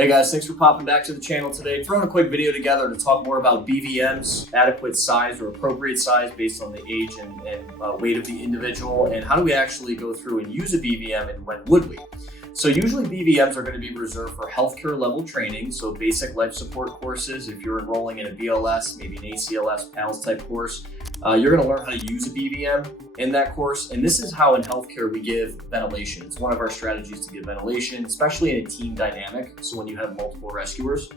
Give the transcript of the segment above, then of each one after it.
Hey guys, thanks for popping back to the channel today. Throwing a quick video together to talk more about BVMs, adequate size or appropriate size based on the age and weight of the individual, and how do we actually go through and use a BVM and when would we? So usually BVMs are going to be reserved for healthcare level training, so basic life support courses. If you're enrolling in a BLS, maybe an ACLS, PALS type course, you're going to learn how to use a BVM in that course. And this is how in healthcare we give ventilation. It's one of our strategies to give ventilation, especially in a team dynamic. So when you have multiple rescuers,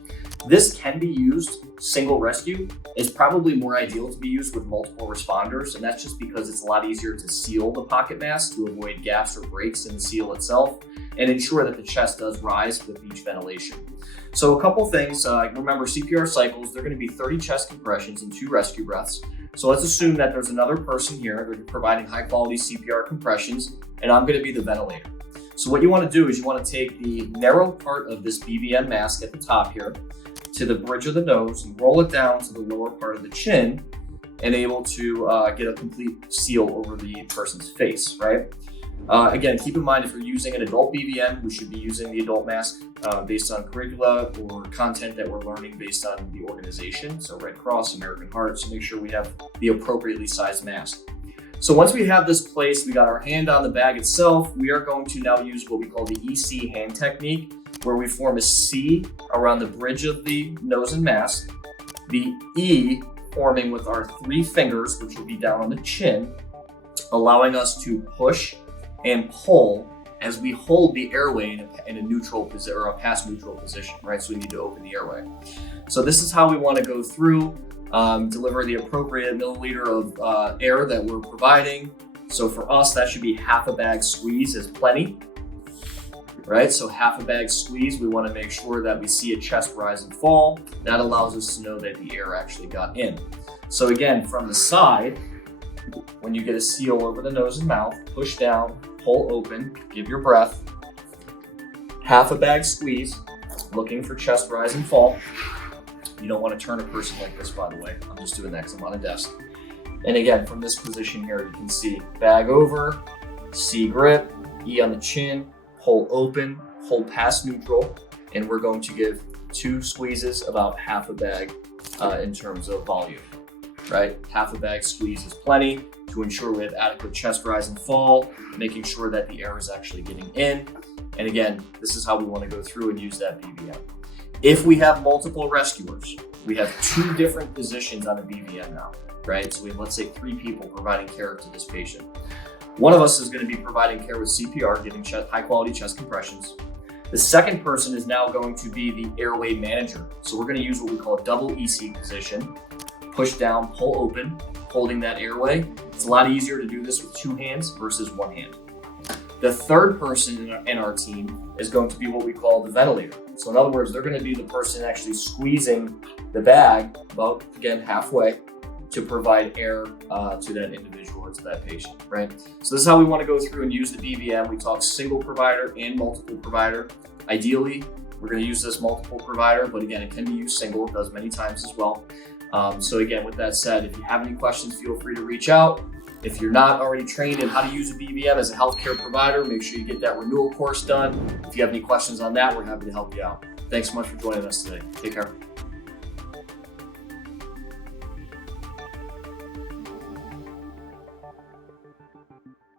this can be used single rescue. It's probably more ideal to be used with multiple responders. And that's just because it's a lot easier to seal the pocket mask to avoid gaps or breaks in the seal itself and ensure that the chest does rise with each ventilation. So a couple things, remember CPR cycles, they're going to be 30 chest compressions and 2 rescue breaths. So let's assume that there's another person here, they're providing high quality CPR compressions, and I'm going to be the ventilator. So what you want to do is you want to take the narrow part of this BVM mask at the top here to the bridge of the nose and roll it down to the lower part of the chin and able to get a complete seal over the person's face, right? Again, keep in mind, if you're using an adult BVM, we should be using the adult mask based on curricula or content that we're learning based on the organization. So Red Cross, American Heart, so make sure we have the appropriately sized mask. So once we have this placed, we got our hand on the bag itself, we are going to now use what we call the EC hand technique, where we form a C around the bridge of the nose and mask, the E forming with our 3 fingers, which will be down on the chin, allowing us to push and pull as we hold the airway in a neutral position or a past neutral position, right? So we need to open the airway. So this is how we want to go through, deliver the appropriate milliliter of air that we're providing. So for us, that should be half a bag squeeze is plenty, right? So half a bag squeeze, we want to make sure that we see a chest rise and fall. That allows us to know that the air actually got in. So again, from the side, when you get a seal over the nose and mouth, push down, pull open, give your breath, half a bag squeeze, looking for chest rise and fall. You don't want to turn a person like this, by the way. I'm just doing that because I'm on a desk. And again, from this position here, you can see bag over, C grip, E on the chin, pull open, hold past neutral, and we're going to give 2 squeezes, about half a bag in terms of volume. Right? Half a bag squeeze is plenty to ensure we have adequate chest rise and fall, making sure that the air is actually getting in. And again, this is how we want to go through and use that BVM. If we have multiple rescuers, we have 2 different positions on a BVM now, right? So we have, let's say, 3 people providing care to this patient. One of us is going to be providing care with CPR, giving high quality chest compressions. The second person is now going to be the airway manager. So we're going to use what we call a double EC position. Push down, pull open, holding that airway. It's a lot easier to do this with 2 hands versus 1 hand. The third person in our team is going to be what we call the ventilator. So in other words, they're going to be the person actually squeezing the bag about, again, halfway to provide air to that individual or to that patient, right? So this is how we want to go through and use the BVM. We talk single provider and multiple provider. Ideally, we're going to use this multiple provider, but again, it can be used single. It does many times as well. So again, with that said, if you have any questions, feel free to reach out. If you're not already trained in how to use a BVM as a healthcare provider, make sure you get that renewal course done. If you have any questions on that, we're happy to help you out. Thanks so much for joining us today. Take care.